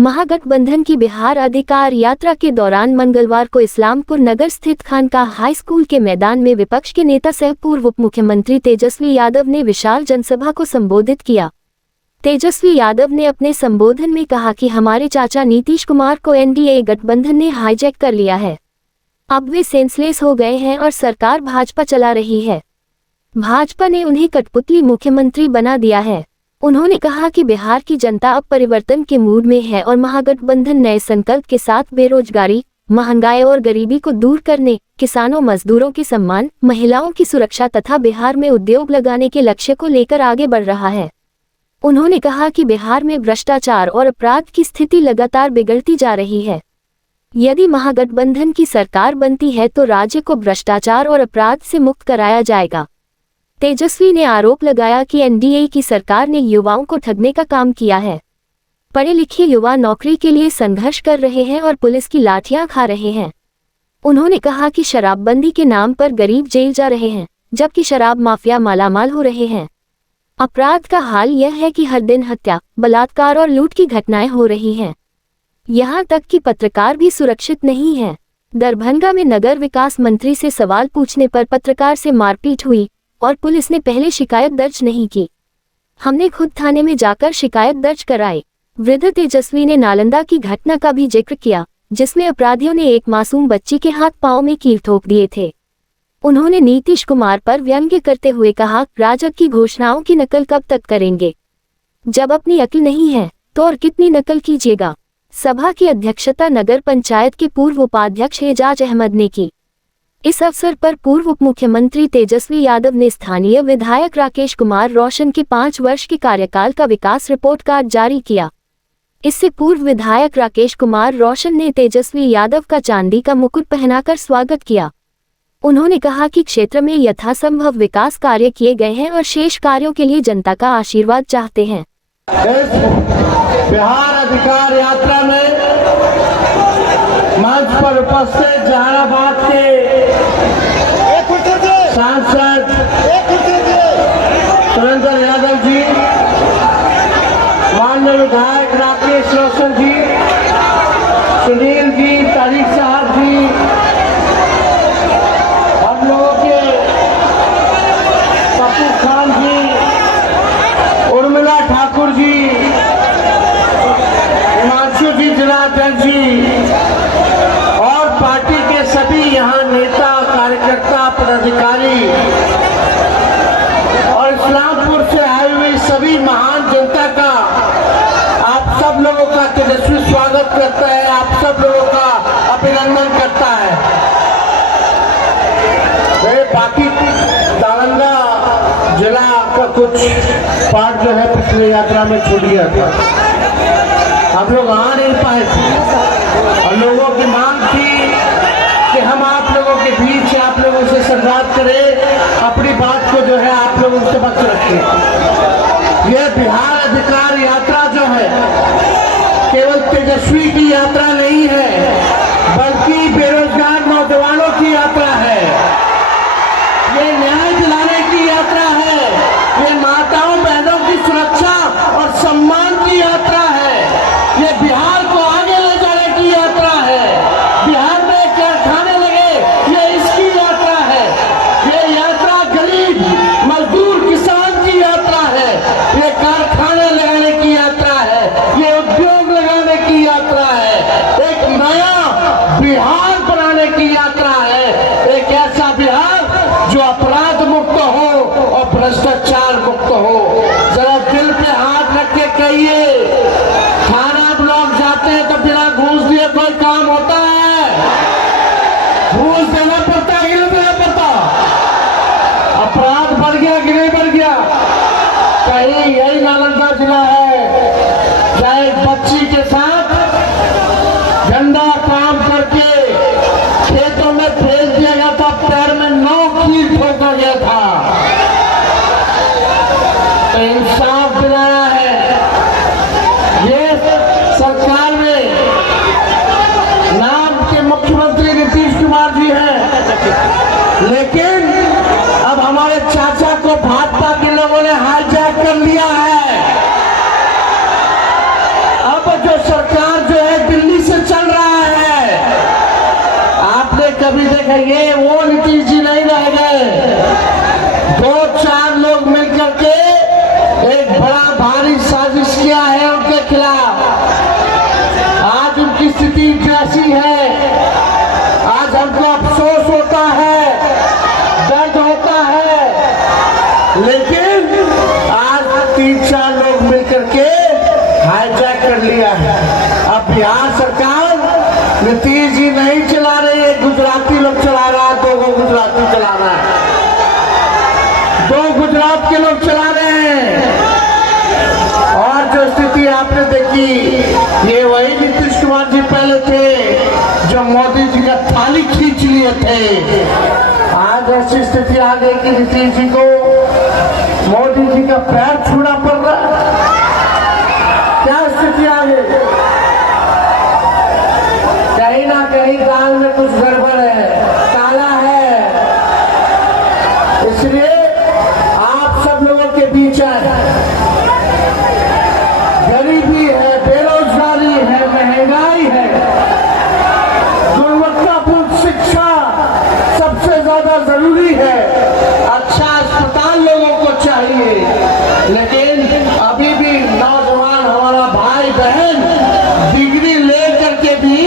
महागठबंधन की बिहार अधिकार यात्रा के दौरान मंगलवार को इस्लामपुर नगर स्थित खानकाह हाई स्कूल के मैदान में विपक्ष के नेता सह पूर्व उप मुख्यमंत्री तेजस्वी यादव ने विशाल जनसभा को संबोधित किया। तेजस्वी यादव ने अपने संबोधन में कहा कि हमारे चाचा नीतीश कुमार को एनडीए गठबंधन ने हाईजैक कर लिया है। अब वे सेंसलेस हो गए हैं और सरकार भाजपा चला रही है। भाजपा ने उन्हें कठपुतली मुख्यमंत्री बना दिया है। उन्होंने कहा कि बिहार की जनता अब परिवर्तन के मूड में है और महागठबंधन नए संकल्प के साथ बेरोजगारी, महंगाई और गरीबी को दूर करने, किसानों मजदूरों के सम्मान, महिलाओं की सुरक्षा तथा बिहार में उद्योग लगाने के लक्ष्य को लेकर आगे बढ़ रहा है। उन्होंने कहा कि बिहार में भ्रष्टाचार और अपराध की स्थिति लगातार बिगड़ती जा रही है। यदि महागठबंधन की सरकार बनती है तो राज्य को भ्रष्टाचार और अपराध से मुक्त कराया जाएगा। तेजस्वी ने आरोप लगाया कि एनडीए की सरकार ने युवाओं को ठगने का काम किया है। पढ़े लिखे युवा नौकरी के लिए संघर्ष कर रहे हैं और पुलिस की लाठियां खा रहे हैं। उन्होंने कहा कि शराबबंदी के नाम पर गरीब जेल जा रहे हैं, जबकि शराब माफिया मालामाल हो रहे हैं। अपराध का हाल यह है कि हर दिन हत्या, बलात्कार और लूट की घटनाएं हो रही हैं। यहाँ तक कि पत्रकार भी सुरक्षित नहीं है। दरभंगा में नगर विकास मंत्री से सवाल पूछने पर पत्रकार से मारपीट हुई और पुलिस ने पहले शिकायत दर्ज नहीं की। हमने खुद थाने में जाकर शिकायत दर्ज कराई। वृद्ध तेजस्वी ने नालंदा की घटना का भी जिक्र किया, जिसमें अपराधियों ने एक मासूम बच्ची के हाथ पांव में कील ठोक दिए थे। उन्होंने नीतीश कुमार पर व्यंग्य करते हुए कहा, राजग की घोषणाओं की नकल कब तक करेंगे? जब अपनी अक्ल नहीं है तो और कितनी नकल कीजिएगा। सभा की अध्यक्षता नगर पंचायत के पूर्व उपाध्यक्ष एजाज अहमद ने की। इस अवसर पर पूर्व उप मुख्यमंत्री तेजस्वी यादव ने स्थानीय विधायक राकेश कुमार रोशन के 5 वर्ष के कार्यकाल का विकास रिपोर्ट कार्ड जारी किया। इससे पूर्व विधायक राकेश कुमार रोशन ने तेजस्वी यादव का चांदी का मुकुट पहनाकर स्वागत किया। उन्होंने कहा कि क्षेत्र में यथासंभव विकास कार्य किए गए हैं और शेष कार्यों के लिए जनता का आशीर्वाद चाहते हैं। बिहार अधिकार यात्रा में मंच पर उपस्थित जहानाबाद के सांसद सुरेंद्र यादव जी, माननीय विधायक राकेश रोशन जी, सुनील जी, तारिक साहब जी, हम लोगों के पप्पू खान जी, उर्मिला ठाकुर जी, हिमांशु जी, जनार्दन जी और पार्टी के सभी यहाँ नेता, कार्यकर्ता, पदाधिकारी और इस्लामपुर से आए हुए सभी महान जनता का आप सब लोगों का तेजस्वी स्वागत करता है, आप सब लोगों का अभिनंदन करता है। बाकी नालंदा जिला का कुछ पार्ट जो है पिछले यात्रा में छूट गया था, हम लोग आ नहीं पाए थे और लोगों की मांग थी कि हम आप लोगों के बीच आप लोगों से संवाद करें, अपनी बात को जो है आप लोगों से बच रखें। यह बिहार अधिकार यात्रा जो है केवल तेजस्वी की यात्रा नहीं है, बल्कि बेरोजगार नौजवानों की यात्रा है। ये न्याय दिलाने की यात्रा है, ये माताओं बहनों की सुरक्षा और सम्मान की यात्रा है, ये बिहार को आगे ले जाने की यात्रा है। बिहार में कारखाने लगे, ये इसकी यात्रा है। ये यात्रा गरीब मजदूर किसान की यात्रा है, ये कारखाने लगाने की यात्रा है, ये उद्योग लगाने की यात्रा है, एक नया बिहार बनाने की यात्रा है, एक ऐसा बिहार जो अपराध मुक्त हो और भ्रष्टाचार मुक्त हो। जरा दिल पे हाथ रख के कहिए, थाना ब्लॉक जाते ये वो नीतीश जी नहीं रह गए। 2-4 लोग मिलकर के एक बड़ा भारी साजिश किया है उनके खिलाफ। आज उनकी स्थिति जैसी है, आज हमको अफसोस होता है, दर्द होता है, लेकिन आज 3-4 लोग मिलकर के हाईजैक कर लिया है। अब बिहार सरकार नीतीश जी नहीं चला रही है, गुजराती लोग चला रहा है। 2 गुजराती चला रहा है, 2 गुजरात के लोग चला रहे हैं। और जो स्थिति आपने देखी, ये वही नीतीश कुमार जी पहले थे जो मोदी जी का थाली खींच लिए थे। आज ऐसी स्थिति आ गई कि नीतीश जी को मोदी जी का पैर छूना पड़ रहा है। क्या स्थिति आ गई? कहीं ना कहीं दाल में कुछ गड़बड़ है, काला है। इसलिए आप सब लोगों के बीच आए। गरीबी है, बेरोजगारी है, महंगाई है, गुणवत्तापूर्ण शिक्षा सबसे ज्यादा जरूरी है। अच्छा अस्पताल लोगों को चाहिए, लेकिन अभी भी नौजवान हमारा भाई बहन डिग्री लेकर के भी,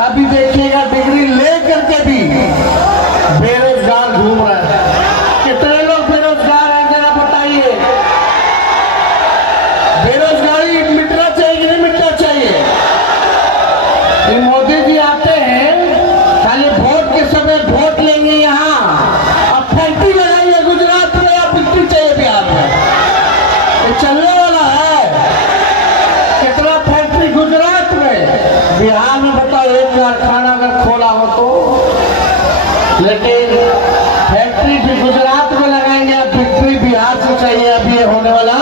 अभी देखिएगा, डिग्री लेकर के भी बेरोजगार घूम रहे हैं। कितने लोग बेरोजगार हैं जरा बताइए। बेरोजगारी मिटना चाहिए कि नहीं मिटना चाहिए? ये मोदी जी आते हैं, खाली वोट के समय वोट लेंगे यहाँ, अब फैक्ट्री लगाएंगे गुजरात में, या बिक्री चाहिए बिहार में? ये चलने वाला है? कितना फैक्ट्री गुजरात में, बिहार में बताओ एक कारखाना अगर खोला हो तो। लेकिन फैक्ट्री भी गुजरात में लगाएंगे, बिक्री बिहार से चाहिए। अब ये होने वाला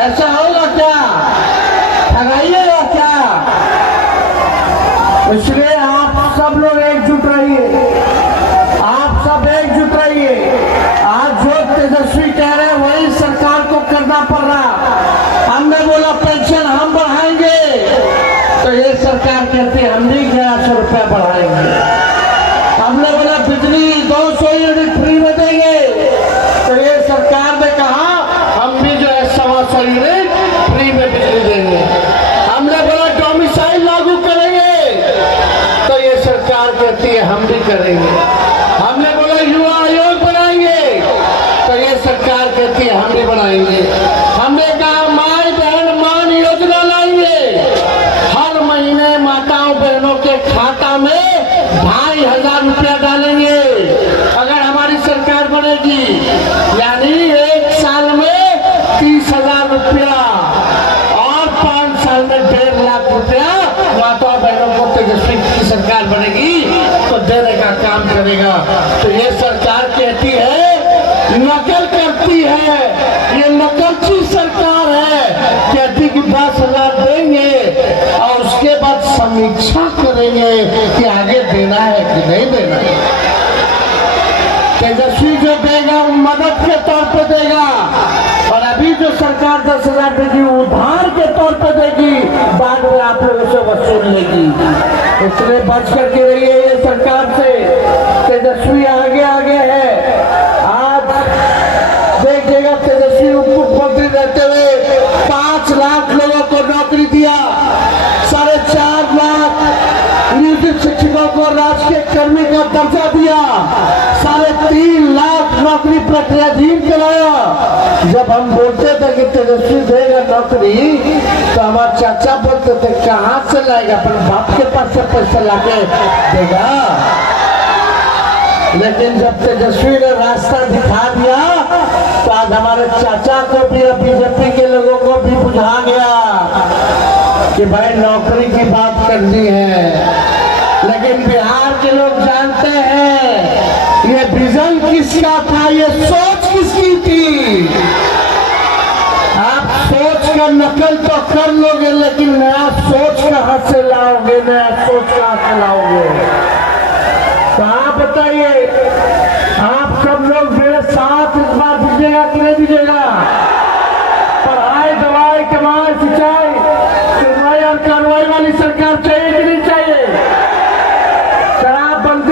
ऐसा होगा क्या? ठगाइएगा क्या? इसलिए आप सब लोग एकजुट रहिए, आप सब एकजुट रहिए। आज जो तेजस्वी कह रहे हैं वही सरकार को करना पड़ रहा। हमने बोला पेंशन हम बढ़ाएंगे, तो ये सरकार कहती है हम भी 1100 रुपया बढ़ाएंगे। हमने बोला बिजली 200 यूनिट फ्री में देंगे, तो ये सरकार ने कहा हम भी जो है 125 यूनिट फ्री में बिजली देंगे। हमने बोला डोमिसाइल लागू करेंगे, तो ये सरकार कहती है हम भी करेंगे। हमने बोला युवा आयोग बनाएंगे, तो ये सरकार कहती है हम भी बनाएंगे। हमने कहा माई बहन मान योजना लाएंगे, हर महीने माताओं बहनों के खाता में 2500 रुपया डालेंगे अगर हमारी सरकार बनेगी। यानी एक साल में 30,000 रुपया और 5 साल में 1.5 लाख रुपया माता बहनों को तेजस्वी की सरकार बनेगी तो देने का काम करेगा। तो ये सरकार कहती है, नकल करती है, ये नकलची सरकार है, कहती कि 10,000 देंगे और उसके बाद समीक्षा करेंगे कि आगे देना है कि नहीं देना है। तेजस्वी जो देगा वो मदद के तौर पे देगा, और अभी जो सरकार 10,000 देगी उधार के तौर पे देगी, बाद में आप लोगों से वसूल लेगी। इसलिए बच करके रहिए ये सरकार से। तेजस्वी आगे आगे है। आज देखिएगा तेजस्वी उप मुख्यमंत्री रहते हुए 5 लाख लोगों को नौकरी दिया, 4.5 लाख नियोजित शिक्षकों को राजकीय कर्मी का दर्जा दिया, 3.5 लाख नौकरी प्रक्रियाधीन कराया। जब हम बोलते थे कि तेजस्वी देगा नौकरी, तो हमारे चाचा बोलते थे कहाँ से लाएगा, अपने बाप के पास से पैसा लाके देगा। लेकिन जब तेजस्वी ने रास्ता दिखा दिया तो आज हमारे चाचा को भी, बीजेपी के लोगों को भी बुझा गया कि भाई नौकरी की बात करनी है। लेकिन बिहार के लोग जानते हैं ये विजन किसका था, ये सोच किसकी थी। आप सोच का नकल तो कर लोगे, लेकिन नया सोच कहाँ से लाओगे, नया सोच कहाँ से लाओगे? तो आप बताइए, आप सब लोग मेरे साथ इस बार दीजिएगा कि नहीं दीजिएगा? पढ़ाई, दवाई, कमाई, सिंचाई, सुनवाई और कार्रवाई वाली सरकार चाहिए कि नहीं चाहिए? शराबबंदी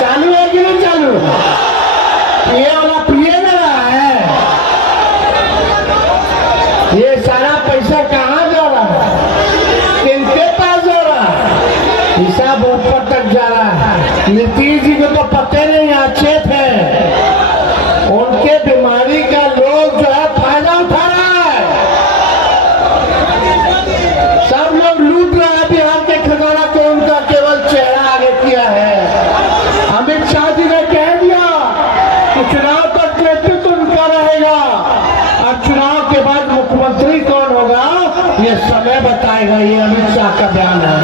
चालू है कि नहीं चालू? ये वाला पिए ना रहा है। ये सारा पैसा कहाँ जा रहा है? किनके पास जा रहा है? हिसाब ऊपर तक जा रहा है। नीतीश जी को तो पते नहीं, अच्छे थे, उनके बीमारी का लोग जो है फायदा उठा रहा है। सब लोग लूट रहा है बिहार के खजाना को, उनका केवल चेहरा आगे किया है। अमित शाह जी ने कह दिया कि चुनाव तक नेतृत्व उनका रहेगा और चुनाव के बाद मुख्यमंत्री कौन होगा ये समय बताएगा। ये अमित शाह का बयान है।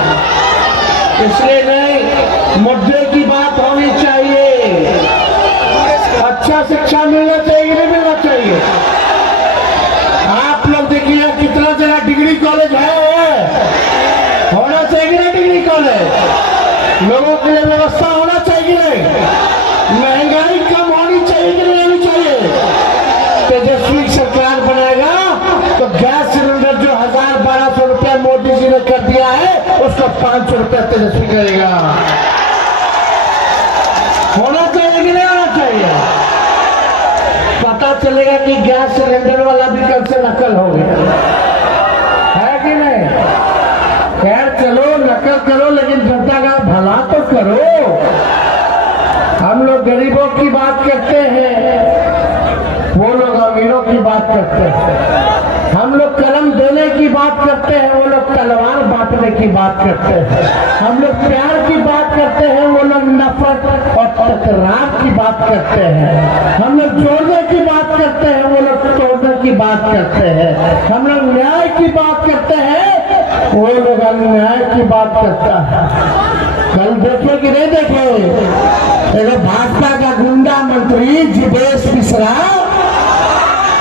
इसलिए नहीं, मुद्दे की बात होनी चाहिए। अच्छा शिक्षा मिलना चाहिए, नहीं मिलना चाहिए? आप लोग देखिए कितना जगह डिग्री कॉलेज है, होना चाहिए ना डिग्री कॉलेज? लोगों के लिए व्यवस्था होना चाहिए नहीं? महंगाई कम होनी चाहिए कि नहीं होनी चाहिए? तेजस्वी सरकार बनाएगा तो गैस सिलेंडर जो 1000-1200 रुपया मोदी जी ने कर दिया है उसको 500 रुपया तेजस्वी करेगा। होना चाहिए कि नहीं होना चाहिए? पता चलेगा कि गैस सिलेंडर वाला भी कल से नकल हो गया है कि नहीं? खैर चलो, नकल करो लेकिन जनता का भला तो करो। हम लोग गरीबों की बात करते हैं, वो लोग अमीरों की बात करते हैं। हम लोग कलम देने की बात करते हैं, वो लोग तलवार बांटने की बात करते हैं। हम लोग प्यार की बात करते हैं, वो लोग नफरत और तकरार की बात करते हैं। हम लोग जोड़ने की बात करते हैं, वो लोग तोड़ने की बात करते हैं। हम लोग न्याय की बात करते हैं, वो लोग अन्याय की बात करता है। कल देखे कि नहीं देखे, एगो भाजपा का गुंडा मंत्री जिवेश मिश्रा,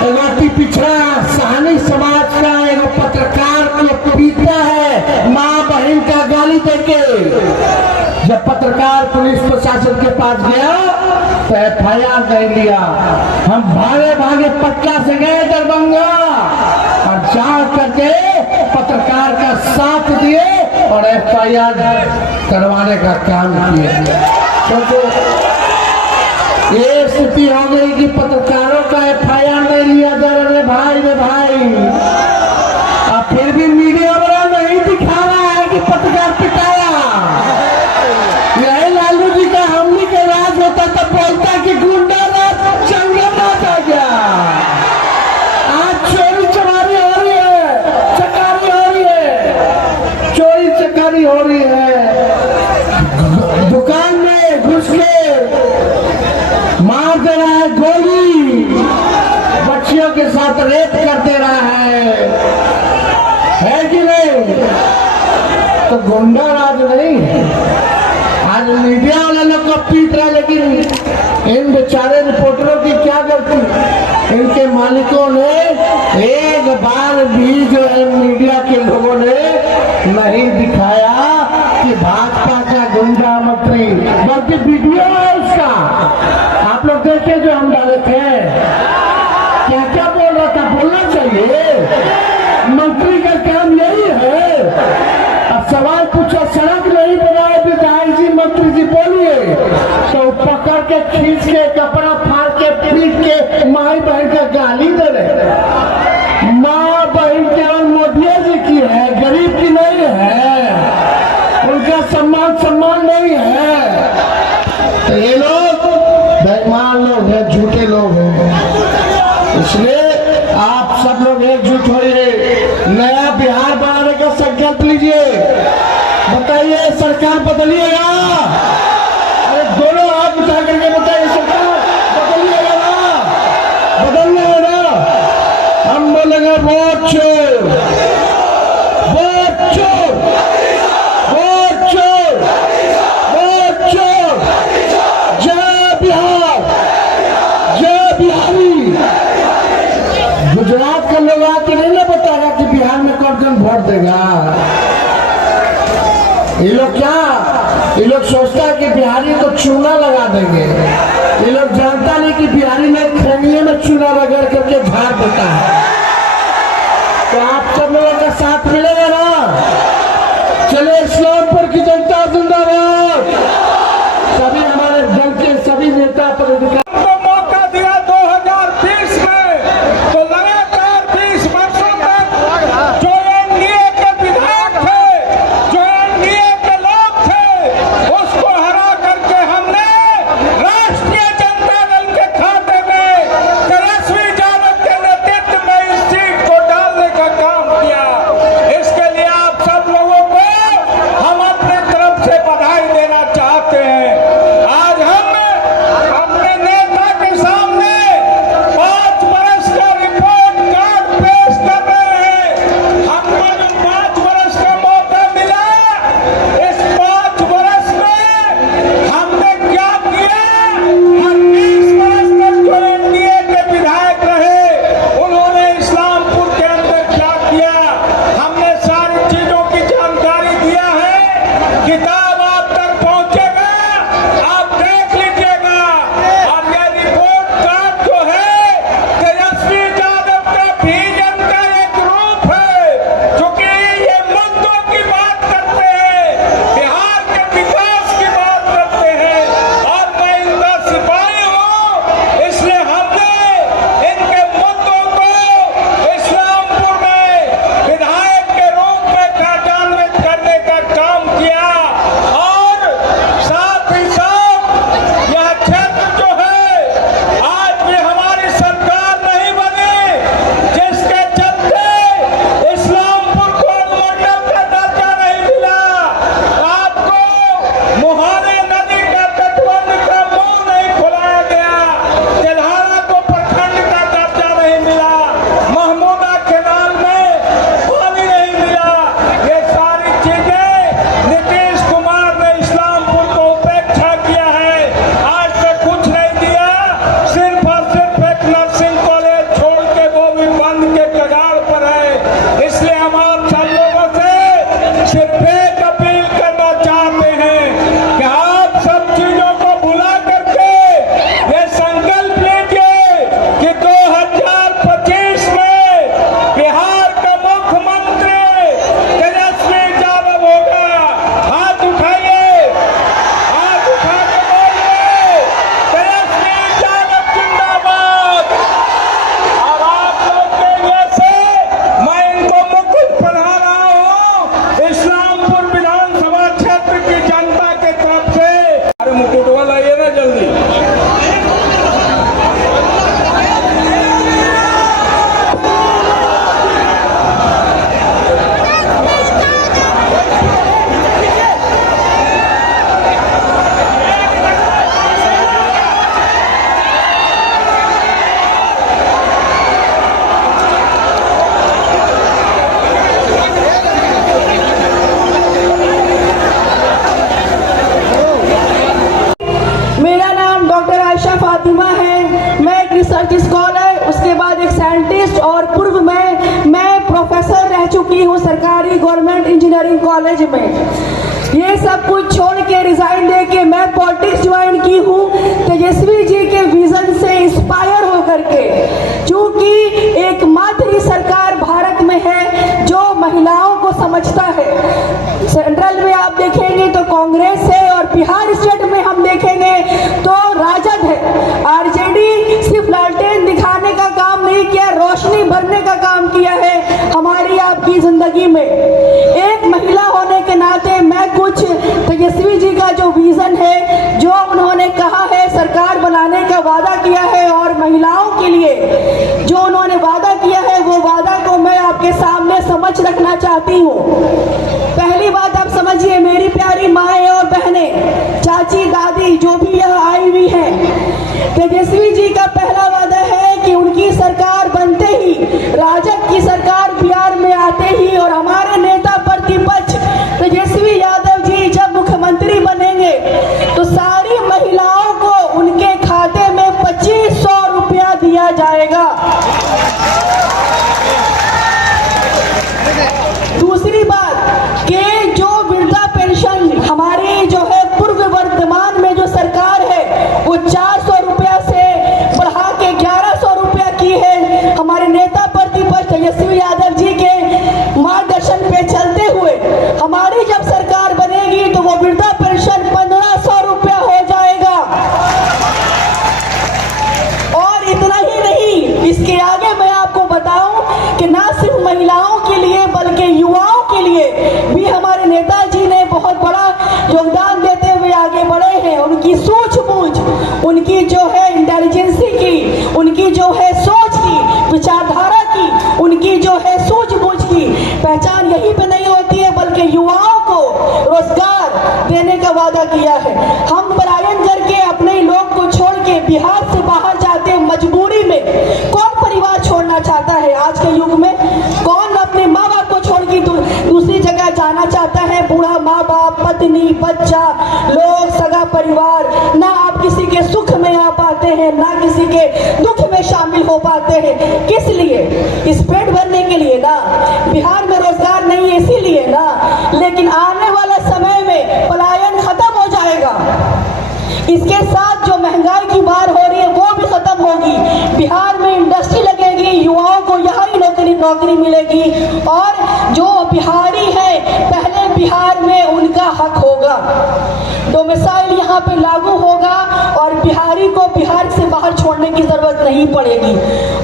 एगो अति पिछड़ा सहानी समाज का एगो पत्रकार को पीटा है माँ बहन का गाली देके। जब पत्रकार पुलिस प्रशासन के पास गया तो FIR नहीं लिया। हम भागे भागे पटना से गए दरभंगा और जा करके पत्रकार का साथ दिए और FIR करवाने का काम किए। क्योंकि ये स्थिति हो गई कि पत्रकारों का FIR नहीं लिया जा रहा है। भाई रे भाई, अब फिर भी मीडिया वाला नहीं दिखा रहा है कि पत्रकार पिटाया। यही लालू जी का हमली के राज होता तो बोलता कि गुंडा राज जंगल राज आ गया। आज चोरी चमारी हो रही है, चकारी हो रही है, चोरी चकारी हो रही है। दुकान में घुस के मार दे रहा है गोली, बच्चियों के साथ रेप कर दे रहा है कि नहीं? तो गुंडा राज नहीं है। आज मीडिया वाले लोग को पीट रहा है, लेकिन इन बेचारे रिपोर्टरों की क्या गलती? इनके मालिकों ने एक बार भी जो है मीडिया के लोगों ने नहीं दिखाया कि भाजपा का गुंडा मंत्री, बल्कि वीडियो है उसका, आप लोग देखे जो हम डाले थे, क्या क्या बोल रहा था? बोलना चाहिए, मंत्री का काम यही है। अब सवाल पूछा, सड़क नहीं बनाए विधायक जी, मंत्री जी बोलिए, तो पकड़ के खींच के कपड़ा फाड़ के पीट के माई बहन का गाली दे रहे। माँ बहन केवल मोदी जी की है, गरीब की नहीं है। उनका सम्मान नहीं है। तो ये लोग बेईमान लोग हैं, झूठे लोग हैं। इसलिए आप सब लोग एकजुट होइए, नया बिहार बनाने का संकल्प लीजिए। बताइए सरकार बदलिएगा? अरे दोनों हाथ उठा करके बताइए, सरकार बदलिएगा ना? बदलना है ना? हम बोलेंगे वोट चोर, वोट चोर, वोट चोर, वोट चोर। जय बिहार, जय बिहारी। गुजरात का लोग आके नहीं ना बताएगा कि बिहार में कौन कौन वोट देगा। ये लोग क्या, ये लोग सोचता है कि बिहारी को चूना लगा देंगे। ये लोग जानता नहीं कि बिहारी में खैनिये में चूना रगड़ करके झाड़ देता है। तो आप सब लोगों का साथ मिलेगा ना? चले इस्लामपुर की जनता जिंदाबाद। स्कॉलर, उसके बाद एक साइंटिस्ट, और पूर्व में मैं प्रोफेसर रह चुकी हूँ सरकारी गवर्नमेंट इंजीनियरिंग कॉलेज में। ये सब कुछ छोड़ के रिजाइन दे के मैं पॉलिटिक्स ज्वाइन की हूँ तेजस्वी जी के विजन से इंस्पायर होकर के, क्योंकि एकमात्र ही सरकार भारत में है जो महिलाओं को समझता है। सेंट्रल में आप देखेंगे तो कांग्रेस है, और बिहार स्टेट में हम देखेंगे तो राजद है। आरजेडी सिर्फ लालटेन दिखाने का काम नहीं किया, रोशनी भरने का काम किया है हमारी आपकी जिंदगी में। एक महिला होने के नाते मैं कुछ तेजस्वी जी का जो विजन है, जो उन्होंने कहा है सरकार बनाने का वादा किया है, और महिलाओं के लिए जो उन्होंने वादा किया है वो वादा को मैं आपके सामने समझ रखना चाहती हूँ। पहली बात आप समझिए, मेरी प्यारी माएँ और बहनें, चाची दादी जो भी यहाँ आई हुई हैं, तेजस्वी जी का पहला वादा है कि उनकी सरकार बनते ही, राजद की सरकार बिहार में आते ही, और हमारे नेता प्रतिपक्ष तेजस्वी यादव जी जब मुख्यमंत्री बनेंगे तो सारी महिलाओं को उनके खाते में 2500 रुपया दिया जाएगा। दूसरी बात कि जो वृद्धा पेंशन हमारी जो है पूर्व वर्तमान में जो सरकार है वो 400 रुपया से बढ़ा के 1100 रुपया की है। हमारे नेता प्रतिपक्ष तेजस्वी यादव जी के मार्गदर्शन पे चलते हुए हमारी जब सरकार बनेगी तो वो वृद्धा पेंशन 1500 रुपया हो जाएगा। और इतना ही नहीं, इसके आगे मैं आपको बताऊं कि ना सिर्फ महिलाओं के लिए बल्कि युवाओं के लिए भी हमारे नेताजी ने बहुत बड़ा योगदान देते हुए आगे बढ़े हैं। उनकी सूझबूझ, उनकी जो है इंटेलिजेंसी की, उनकी जो है सोच की, विचारधारा की, उनकी जो है सूझबूझ की पहचान यहीं पे नहीं होती है बल्कि युवाओं को रोजगार देने का वादा किया है। हम पलायन करके अपने लोग को छोड़ के बिहार से बाहर जाते हैं मजबूरी में। कौन परिवार छोड़ना चाहता है आज के युग में? कौन अपने माँ बाप को छोड़ के दूसरी जगह जाना चाहता है? बूढ़ा माँ बाप, पत्नी, बच्चा, लोग, सगा परिवार, ना आप किसी के सुख में आ पाते हैं, ना किसी के दुख में शामिल हो पाते हैं। किस लिए? इस पेट भरने के लिए ना। बिहार में रोजगार नहीं है इसीलिए ना। लेकिन आने वाला समय में पलायन खत्म हो जाएगा, इसके साथ जो महंगाई की मार हो रही है वो भी खत्म होगी। बिहार में इंडस्ट्री लगेगी, युवाओं को यहाँ ही नौकरी मिलेगी, और जो बिहारी है पहले बिहार में उनका हक होगा। डोमिसाइल यहाँ पे लागू होगा और बिहारी को बिहार से बाहर छोड़ने की जरूरत नहीं पड़ेगी।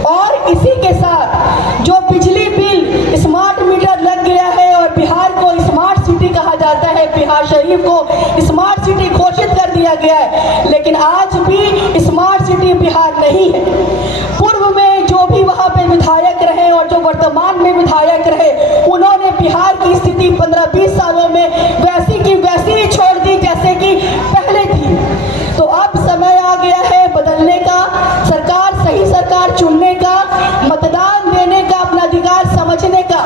और इसी के साथ जो बिजली बिल स्मार्ट मीटर लग गया है और बिहार को स्मार्ट सिटी कहा जाता है, बिहार शरीफ को स्मार्ट सिटी घोषित कर दिया गया है, लेकिन आज भी स्मार्ट सिटी बिहार नहीं है। पूर्व में जो भी वहाँ पे विधायक रहे और जो वर्तमान में विधायक रहे, उन्होंने बिहार की स्थिति 15-20 सालों में वैसी की वैसी ही छोड़ दी जैसे कि पहले थी। तो अब समय आ गया है बदलने का, सही सरकार चुनने का, मतदान देने का, अपना अधिकार समझने का।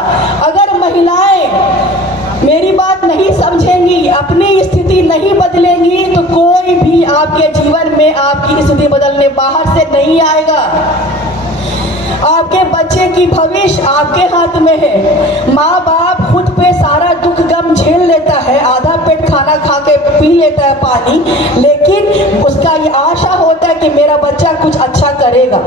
अगर महिलाएं मेरी बात नहीं समझेंगी, अपनी स्थिति नहीं बदलेंगी, तो कोई भी आपके जीवन में आपकी स्थिति बदलने बाहर से नहीं आएगा। आपके बच्चे की भविष्य आपके हाथ में है। माँ बाप खुद पे सारा दुख गम झेल लेता है, आधा पेट खाना खा के पी लेता है पानी, लेकिन उसका ये आशा होता है कि मेरा बच्चा कुछ अच्छा करेगा।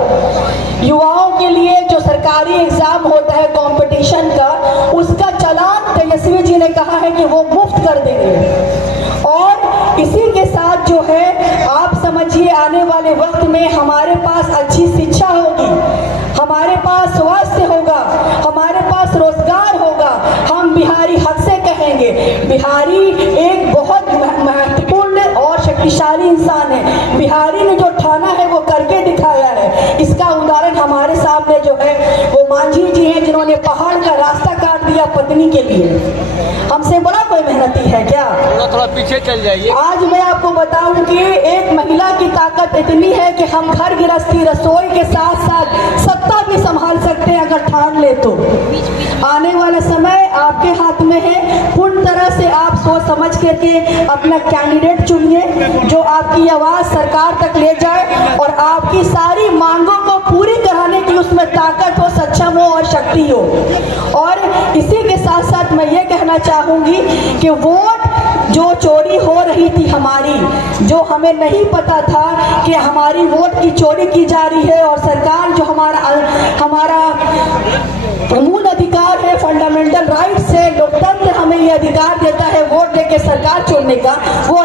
युवाओं के लिए जो सरकारी एग्जाम होता है कंपटीशन का, उसका चालान तेजस्वी जी ने कहा है कि वो मुफ्त कर देंगे। और इसी के साथ जो है आप समझिए आने वाले वक्त में हमारे पास अच्छी शिक्षा होगी, हमारे पास स्वास्थ्य होगा, हमारे पास रोजगार होगा। हम बिहारी हक से कहेंगे बिहारी एक बहुत महत्वपूर्ण और शक्तिशाली इंसान है। बिहारी ने जो ठाना है वो करके दिखाया है। इसका उदाहरण हमारे सामने जो है वो मांझी जी हैं, जिन्होंने पहाड़ का रास्ता काट दिया पत्नी के लिए। हमसे बड़ा कोई मेहनती है क्या? थोड़ा पीछे चल जाइए। आज मैं आपको बताऊं कि एक महिला की ताकत इतनी है कि हम घर गृहस्थी रसोई के साथ साथ सत्ता भी संभाल सकते हैं अगर ठान ले तो। आने वाला समय आपके हाथ में है, पूर्ण तरह से आप सोच समझ करके अपना कैंडिडेट चुनिए जो आपकी आवाज़ सरकार तक ले जाए और आपकी सारी मांगों को पूरी कराने की उसमें ताकत हो, सक्षम हो और शक्ति हो। और इसी के साथ साथ मैं ये कहना चाहूँगी कि वोट जो चोरी हो रही थी हमारी, जो हमें नहीं पता था कि हमारी वोट की चोरी की जा रही है, और सरकार जो हमारा मूल अधिकार है, फंडामेंटल राइट्स है, लोकतंत्र हमें ये अधिकार देता है वोट देके सरकार चुनने का, वो